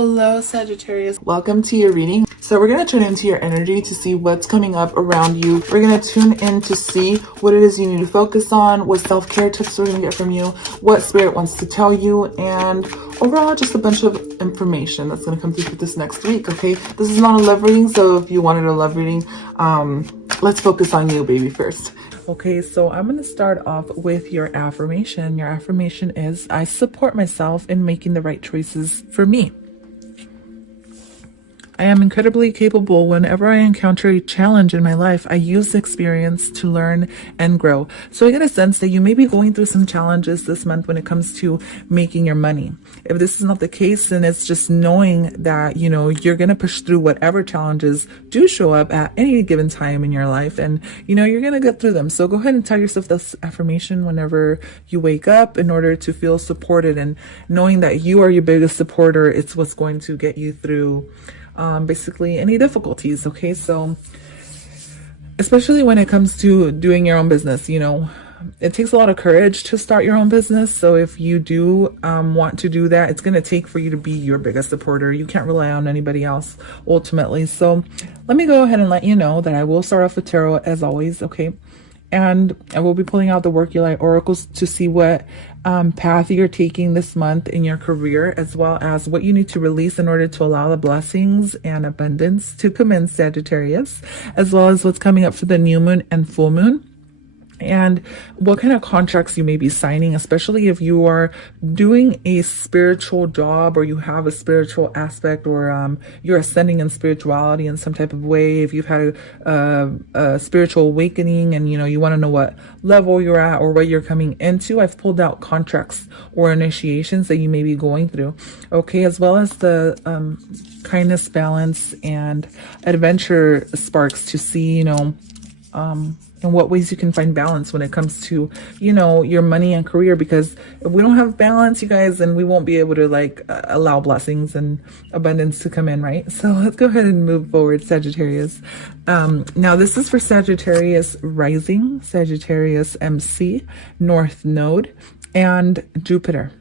Hello, Sagittarius. Welcome to your reading. So we're going to tune into your energy to see what's coming up around you. We're going to tune in to see what it is you need to focus on, what self-care tips we're going to get from you, what spirit wants to tell you, and overall just a bunch of information that's going to come through for this next week. Okay, this is not a love reading, so if you wanted a love reading, let's focus on you, baby, first. Okay, so I'm going to start off with your affirmation. Your affirmation is, I support myself in making the right choices for me. I am incredibly capable. Whenever I encounter a challenge in my life, I use the experience to learn and grow. So I get a sense that you may be going through some challenges this month when it comes to making your money. If this is not the case, then it's just knowing that, you're going to push through whatever challenges do show up at any given time in your life. And, you're going to get through them. So go ahead and tell yourself this affirmation whenever you wake up in order to feel supported, and knowing that you are your biggest supporter. It's what's going to get you through basically any difficulties. Okay, so especially when it comes to doing your own business, it takes a lot of courage to start your own business. So if you do want to do that, it's going to take for you to be your biggest supporter. You can't rely on anybody else ultimately. So let me go ahead and let you know that I will start off with tarot as always. Okay, and I will be pulling out the Work Your Light oracles to see what path you're taking this month in your career, as well as what you need to release in order to allow the blessings and abundance to come in, Sagittarius, as well as what's coming up for the new moon and full moon, and what kind of contracts you may be signing, especially if you are doing a spiritual job or you have a spiritual aspect, or you're ascending in spirituality in some type of way. If you've had a spiritual awakening and you want to know what level you're at or what you're coming into, I've pulled out contracts or initiations that you may be going through. Okay, as well as the kindness, balance, and adventure sparks to see, in what ways you can find balance when it comes to, your money and career. Because if we don't have balance, you guys, then we won't be able to allow blessings and abundance to come in, right? So let's go ahead and move forward, Sagittarius. Now this is for Sagittarius rising, Sagittarius MC, North Node, and Jupiter.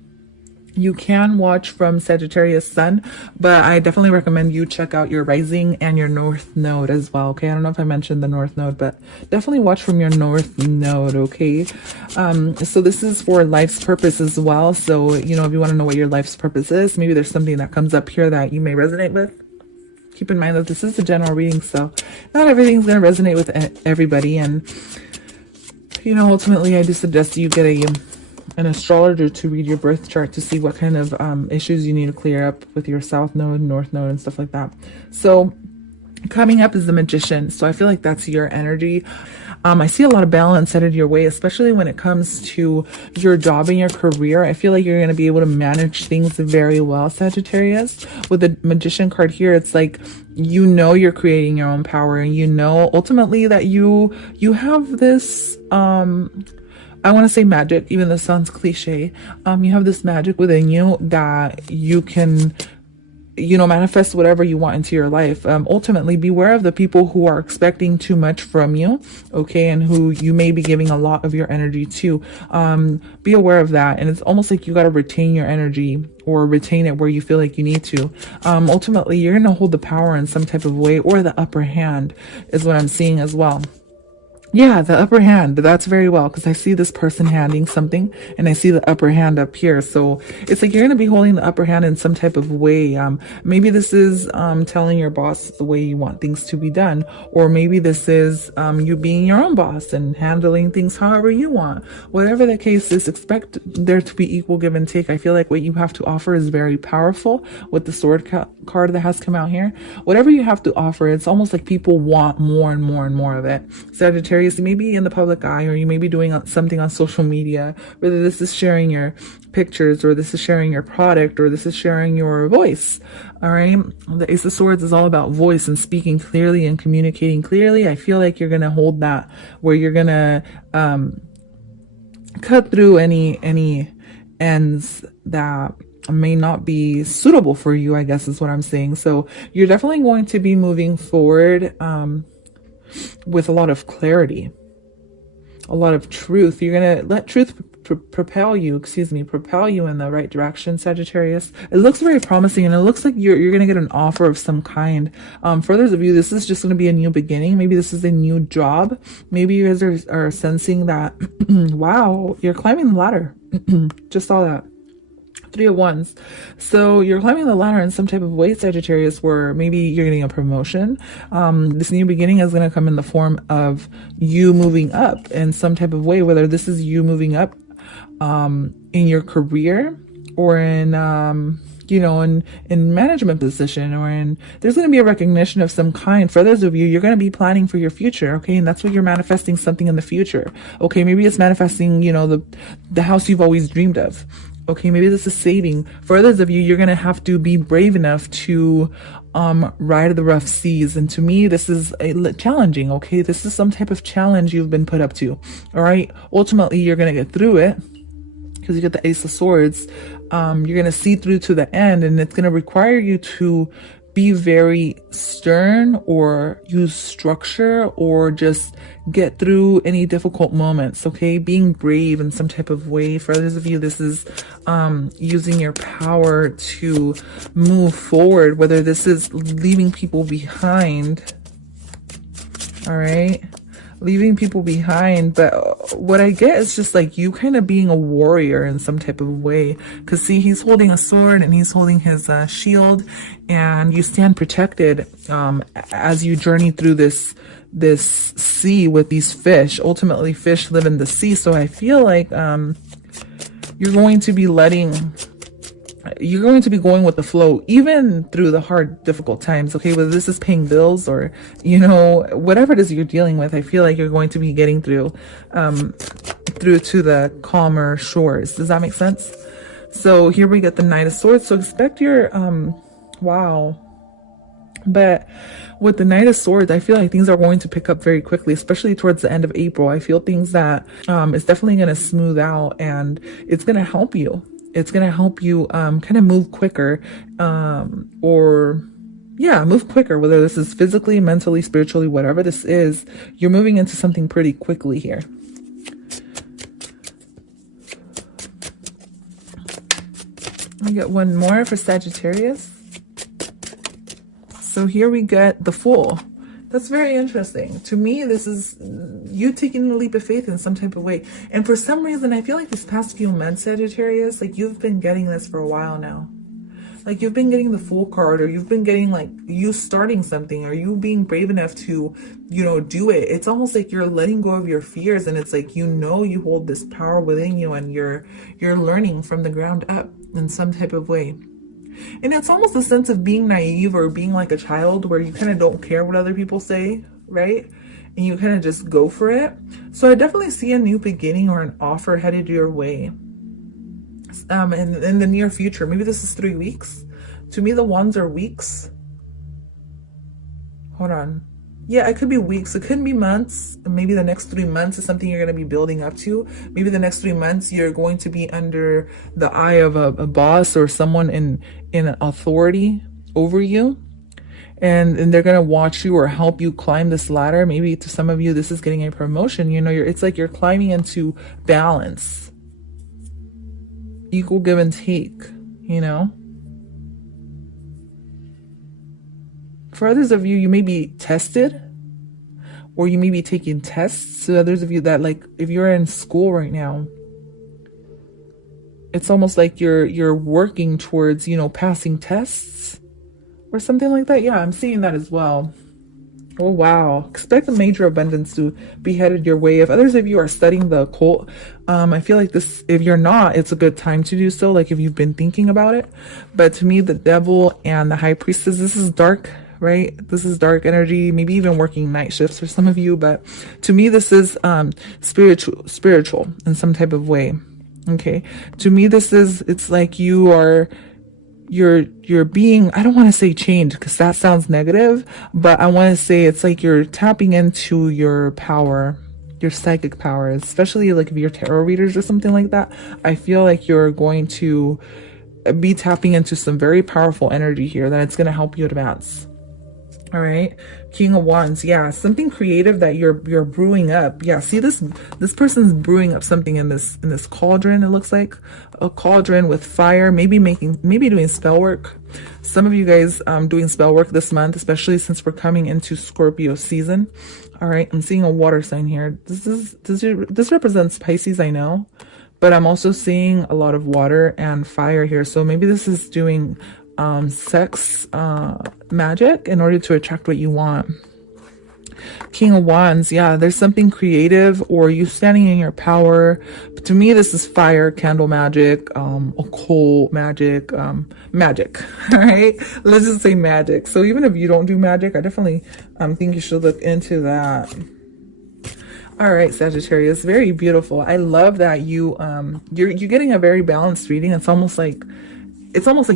You can watch from Sagittarius Sun, but I definitely recommend you check out your rising and your North Node as well. Okay, I don't know if I mentioned the North Node, but definitely watch from your North Node. Okay, so this is for life's purpose as well. So if you want to know what your life's purpose is, maybe there's something that comes up here that you may resonate with. Keep in mind that this is a general reading, so not everything's going to resonate with everybody. And ultimately, I do suggest you get an astrologer to read your birth chart to see what kind of issues you need to clear up with your South Node, North Node, and stuff like that. So coming up is the Magician. So I feel like that's your energy. I see a lot of balance headed your way, especially when it comes to your job and your career. I feel like you're going to be able to manage things very well, Sagittarius. With the Magician card here, it's like, you're creating your own power, and ultimately that you have this I want to say magic, even though it sounds cliche. You have this magic within you that you can, manifest whatever you want into your life. Ultimately, beware of the people who are expecting too much from you, okay, and who you may be giving a lot of your energy to. Be aware of that. And it's almost like you got to retain your energy, or retain it where you feel like you need to. Ultimately, you're going to hold the power in some type of way, or the upper hand is what I'm seeing as well. Yeah, the upper hand. That's very well, because I see this person handing something and I see the upper hand up here. So it's like you're going to be holding the upper hand in some type of way. Maybe this is telling your boss the way you want things to be done. Or maybe this is you being your own boss and handling things however you want. Whatever the case is, expect there to be equal give and take. I feel like what you have to offer is very powerful with the sword card that has come out here. Whatever you have to offer, it's almost like people want more and more and more of it. Sagittarius, you may be in the public eye, or you may be doing something on social media, whether this is sharing your pictures, or this is sharing your product, or this is sharing your voice. All right. The Ace of Swords is all about voice and speaking clearly and communicating clearly. I feel like you're going to hold that, where you're going to cut through any ends that may not be suitable for you, I guess is what I'm saying. So you're definitely going to be moving forward with a lot of clarity, a lot of truth. You're going to let truth propel you in the right direction, Sagittarius. It looks very promising, and it looks like you're going to get an offer of some kind. For those of you, this is just going to be a new beginning. Maybe this is a new job. Maybe you guys are sensing that, wow, you're climbing the ladder. Just saw that. 3 of Wands. So you're climbing the ladder in some type of way, Sagittarius, where maybe you're getting a promotion. This new beginning is going to come in the form of you moving up in some type of way, whether this is you moving up in your career, or in in management position, or there's going to be a recognition of some kind. For those of you, you're going to be planning for your future, okay? And that's what you're manifesting, something in the future, okay? Maybe it's manifesting, the house you've always dreamed of. Okay, maybe this is saving. For others of you, you're going to have to be brave enough to ride the rough seas. And to me, this is challenging, okay? This is some type of challenge you've been put up to, all right? Ultimately, you're going to get through it because you get the Ace of Swords. You're going to see through to the end, and it's going to require you to be very stern, or use structure, or just get through any difficult moments, okay? Being brave in some type of way. For others of you, this is using your power to move forward, whether this is leaving people behind, all right? Leaving people behind. But what I get is just like you kind of being a warrior in some type of way, because see, he's holding a sword and he's holding his shield, and you stand protected as you journey through this sea with these fish. Ultimately, fish live in the sea, so I feel like you're going to be going with the flow, even through the hard, difficult times, okay? Whether this is paying bills, or, whatever it is you're dealing with, I feel like you're going to be getting through to the calmer shores. Does that make sense? So here we get the Knight of Swords. So expect your, wow. But with the Knight of Swords, I feel like things are going to pick up very quickly, especially towards the end of April. I feel things that it's definitely going to smooth out, and it's going to help you. It's going to help you kind of move quicker, move quicker, whether this is physically, mentally, spiritually, whatever this is, you're moving into something pretty quickly here. I get one more for Sagittarius. So here we get the Fool. That's very interesting. To me, this is you taking a leap of faith in some type of way. And for some reason, I feel like these past few months, Sagittarius, like you've been getting this for a while now. Like you've been getting the Fool card, or you've been getting like you starting something, or you being brave enough to, do it. It's almost like you're letting go of your fears, and it's like, you hold this power within you, and you're learning from the ground up in some type of way. And it's almost a sense of being naive, or being like a child, where you kind of don't care what other people say, right? And you kind of just go for it. So I definitely see a new beginning or an offer headed your way. In the near future. Maybe this is 3 weeks. To me, the Wands are weeks. Hold on. Yeah, it could be weeks. It could be months. Maybe the next 3 months is something you're going to be building up to. Maybe the next 3 months you're going to be under the eye of a boss, or someone in authority over you. And they're going to watch you or help you climb this ladder. Maybe to some of you, this is getting a promotion. It's like you're climbing into balance. Equal give and take, For others of you, you may be tested, or you may be taking tests. So others of you that, like, if you're in school right now, it's almost like you're working towards, passing tests or something like that. Yeah, I'm seeing that as well. Oh, wow. Expect a major abundance to be headed your way. If others of you are studying the occult, I feel like this, if you're not, it's a good time to do so, like if you've been thinking about it. But to me, the Devil and the High Priestess, this is dark, right? This is dark energy, maybe even working night shifts for some of you. But to me, this is spiritual in some type of way. Okay. To me, it's like you're being, I don't want to say chained, because that sounds negative, but I want to say it's like you're tapping into your power, your psychic power, especially like if you're tarot readers or something like that. I feel like you're going to be tapping into some very powerful energy here that it's going to help you advance. All right, King of Wands. Yeah, something creative that you're brewing up. Yeah, see this person's brewing up something in this cauldron. It looks like a cauldron with fire. Maybe doing spell work. Some of you guys doing spell work this month, especially since we're coming into Scorpio season. All right, I'm seeing a water sign here. This represents Pisces, I know, but I'm also seeing a lot of water and fire here. So maybe this is doing sex magic in order to attract what you want. King of Wands. Yeah, there's something creative, or you standing in your power. But to me, this is fire, candle magic, occult magic, magic. All right, let's just say magic. So even if you don't do magic, I definitely think you should look into that. All right, Sagittarius, very beautiful. I love that you're getting a very balanced reading. It's almost like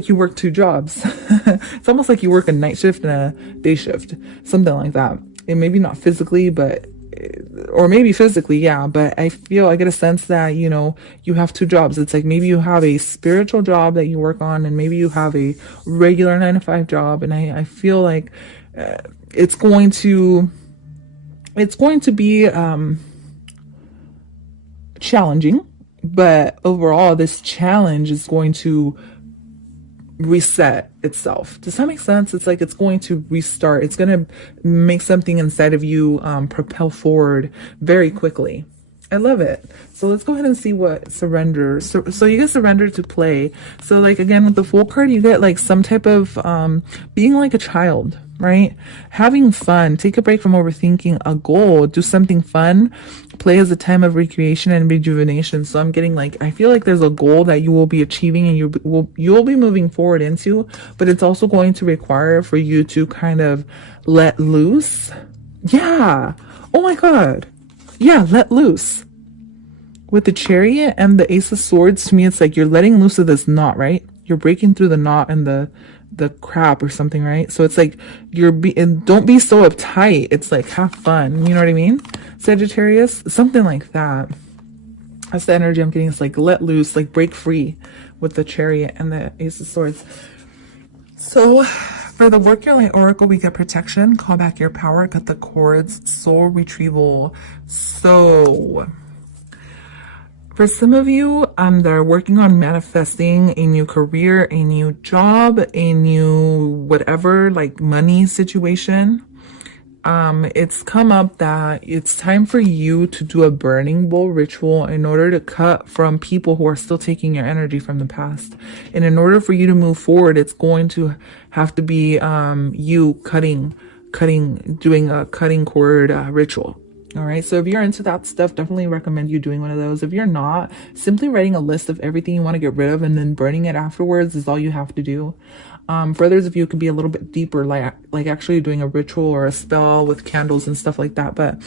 you work two jobs. It's almost like you work a night shift and a day shift, something like that. And maybe not physically, or maybe physically, yeah. But I get a sense that, you have two jobs. It's like maybe you have a spiritual job that you work on, and maybe you have a regular 9-to-5 job. And I feel like it's going to be challenging, but overall, this challenge is going to reset itself. Does that make sense? It's like it's going to restart. It's going to make something inside of you propel forward very quickly. I love it. So let's go ahead and see what surrender. So you get surrender to play. So like again with the Fool card, you get like some type of being like a child, right? Having fun. Take a break from overthinking a goal. Do something fun. Play as a time of recreation and rejuvenation. So I'm getting like, I feel like there's a goal that you will be achieving and you'll be moving forward into, but it's also going to require for you to kind of let loose. Yeah. Oh my God. Yeah, let loose. With the Chariot and the Ace of Swords, to me, it's like you're letting loose of this knot, right? You're breaking through the knot and the crap or something, right? So it's like and don't be so uptight. It's like have fun. You know what I mean? Sagittarius, something like that. That's the energy I'm getting. It's like let loose, like break free with the Chariot and the Ace of Swords. So for the Work Your Light Oracle, we get protection, call back your power, cut the cords, soul retrieval. So for some of you that are working on manifesting a new career, a new job, a new whatever, like money situation, it's come up that it's time for you to do a burning bowl ritual in order to cut from people who are still taking your energy from the past. And in order for you to move forward, it's going to have to be you doing a cutting cord ritual. All right. So if you're into that stuff, definitely recommend you doing one of those. If you're not, simply writing a list of everything you want to get rid of and then burning it afterwards is all you have to do. For others of you, it could be a little bit deeper, like actually doing a ritual or a spell with candles and stuff like that. But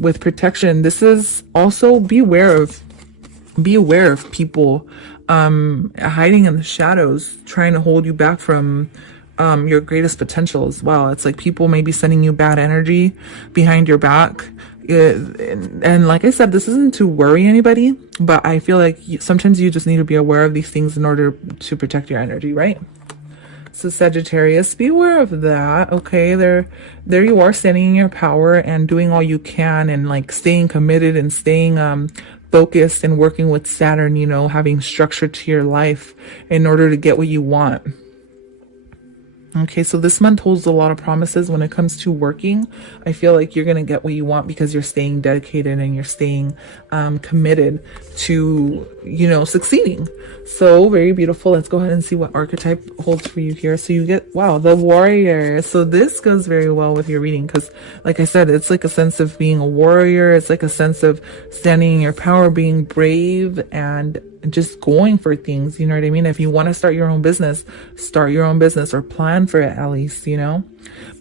with protection, this is also be aware of people hiding in the shadows, trying to hold you back from your greatest potential as well. It's like people may be sending you bad energy behind your back. And like I said, this isn't to worry anybody, but I feel like sometimes you just need to be aware of these things in order to protect your energy, right? So Sagittarius, be aware of that. Okay, there you are, standing in your power and doing all you can, and like staying committed and staying focused and working with Saturn, having structure to your life in order to get what you want. Okay, so this month holds a lot of promises when it comes to working. I feel like you're going to get what you want because you're staying dedicated and you're staying committed to, succeeding. So very beautiful. Let's go ahead and see what archetype holds for you here. So you get, wow, the warrior. So this goes very well with your reading because, like I said, it's like a sense of being a warrior. It's like a sense of standing in your power, being brave, and just going for things. You know what I mean? If you want to start your own business, start your own business, or plan for it at least,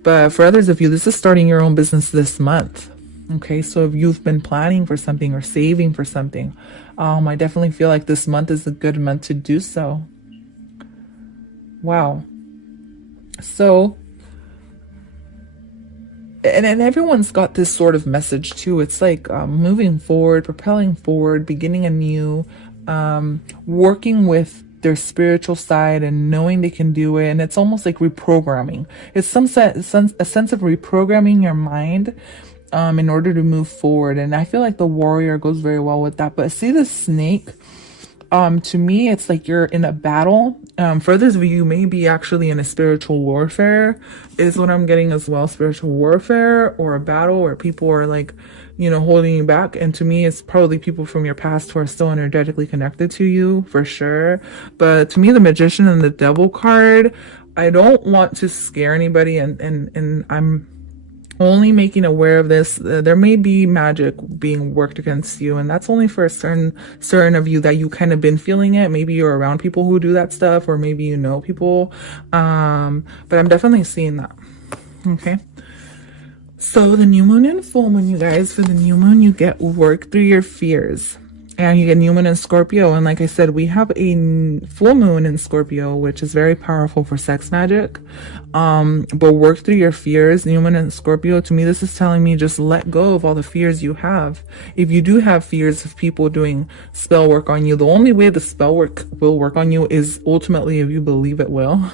But for others of you, this is starting your own business this month. Okay, so if you've been planning for something or saving for something, I definitely feel like this month is a good month to do so. Wow. So, and everyone's got this sort of message too. It's like moving forward, propelling forward, beginning anew, working with their spiritual side and knowing they can do it. And it's almost like reprogramming. It's a sense of reprogramming your mind in order to move forward. And I feel like the warrior goes very well with that. But see the snake, to me, it's like you're in a battle. For others of you, may be actually in a spiritual warfare is what I'm getting as well. Spiritual warfare or a battle where people are like, you know, holding you back. And to me, it's probably people from your past who are still energetically connected to you for sure. But to me, the magician and the devil card, I don't want to scare anybody, and I'm only making aware of this. There may be magic being worked against you, and that's only for a certain of you that you kind of been feeling it. Maybe you're around people who do that stuff, or maybe you know people. But I'm definitely seeing that. Okay. So the new moon and full moon, you guys, for the new moon, you get work through your fears. And you get new moon in Scorpio. And like I said, we have a full moon in Scorpio, which is very powerful for sex magic. But work through your fears. New moon in Scorpio, to me, this is telling me just let go of all the fears you have. If you do have fears of people doing spell work on you, the only way the spell work will work on you is ultimately if you believe it will.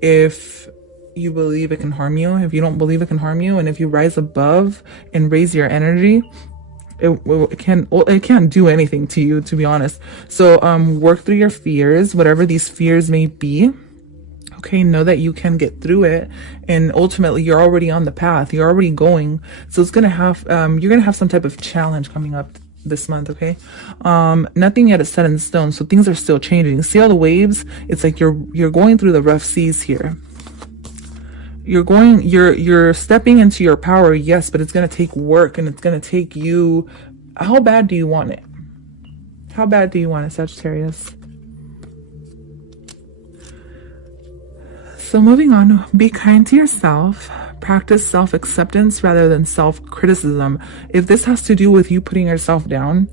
If you believe it can harm you, if you don't believe it can harm you, and if you rise above and raise your energy, it can't do anything to you, to be honest. So work through your fears, whatever these fears may be. Okay, know that you can get through it, and ultimately you're already on the path, you're already going. So it's gonna have you're gonna have some type of challenge coming up this month. Okay, nothing yet is set in stone, so things are still changing. See all the waves? It's like you're going through the rough seas here. You're stepping into your power, yes, but it's going to take work, and it's going to take you. How bad do you want it? How bad do you want it, Sagittarius? So moving on, be kind to yourself. Practice self-acceptance rather than self-criticism. If this has to do with you putting yourself down,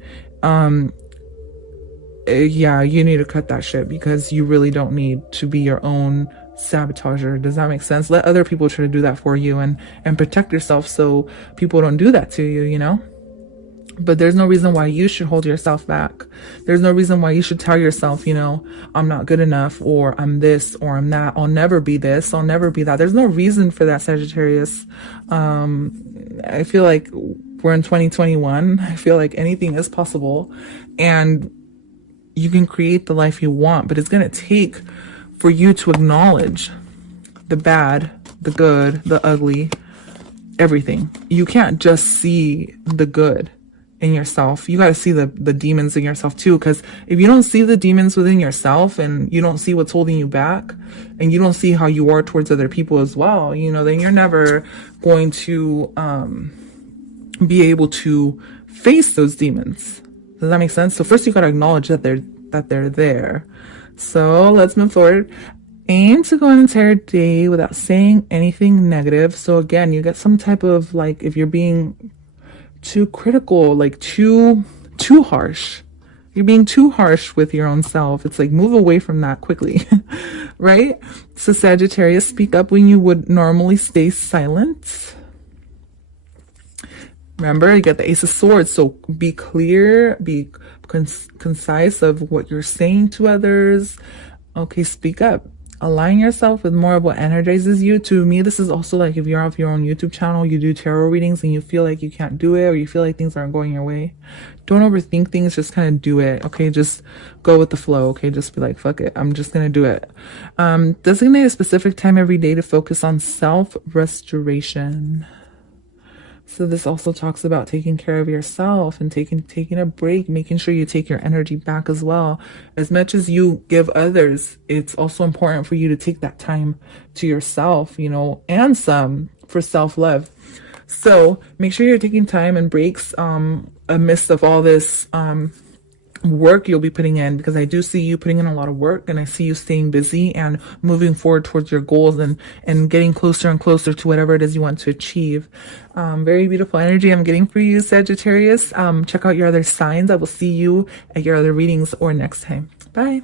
yeah, you need to cut that shit, because you really don't need to be your own sabotager. Does that make sense? Let other people try to do that for you, and protect yourself so people don't do that to you, you know? But there's no reason why you should hold yourself back. There's no reason why you should tell yourself, you know, I'm not good enough, or I'm this, or I'm that. I'll never be this. I'll never be that. There's no reason for that, Sagittarius. I feel like we're in 2021. I feel like anything is possible, and you can create the life you want, but it's going to take for you to acknowledge the bad, the good, the ugly, everything. You can't just see the good in yourself. You got to see the demons in yourself too, because if you don't see the demons within yourself, and you don't see what's holding you back, and you don't see how you are towards other people as well, you know, then you're never going to be able to face those demons. Does that make sense? So first you got to acknowledge that they're there. So let's move forward. Aim to go an entire day without saying anything negative. So again, you get some type of, like, if you're being too critical, like too harsh, you're being too harsh with your own self. It's like, move away from that quickly, right? So Sagittarius, speak up when you would normally stay silent. Remember, you get the Ace of Swords, so be clear, be concise of what you're saying to others. Okay, speak up. Align yourself with more of what energizes you. To me, this is also like if you're off your own YouTube channel, you do tarot readings, and you feel like you can't do it, or you feel like things aren't going your way. Don't overthink things, just kind of do it. Okay, just go with the flow. Okay, just be like, fuck it, I'm just gonna do it. Designate a specific time every day to focus on self-restoration. So this also talks about taking care of yourself and taking a break, making sure you take your energy back as well. As much as you give others, it's also important for you to take that time to yourself, you know, and some for self-love. So make sure you're taking time and breaks amidst of all this work you'll be putting in, because I do see you putting in a lot of work, and I see you staying busy and moving forward towards your goals, and getting closer and closer to whatever it is you want to achieve. Very beautiful energy I'm getting for you, Sagittarius. Check out your other signs. I will see you at your other readings or next time. Bye.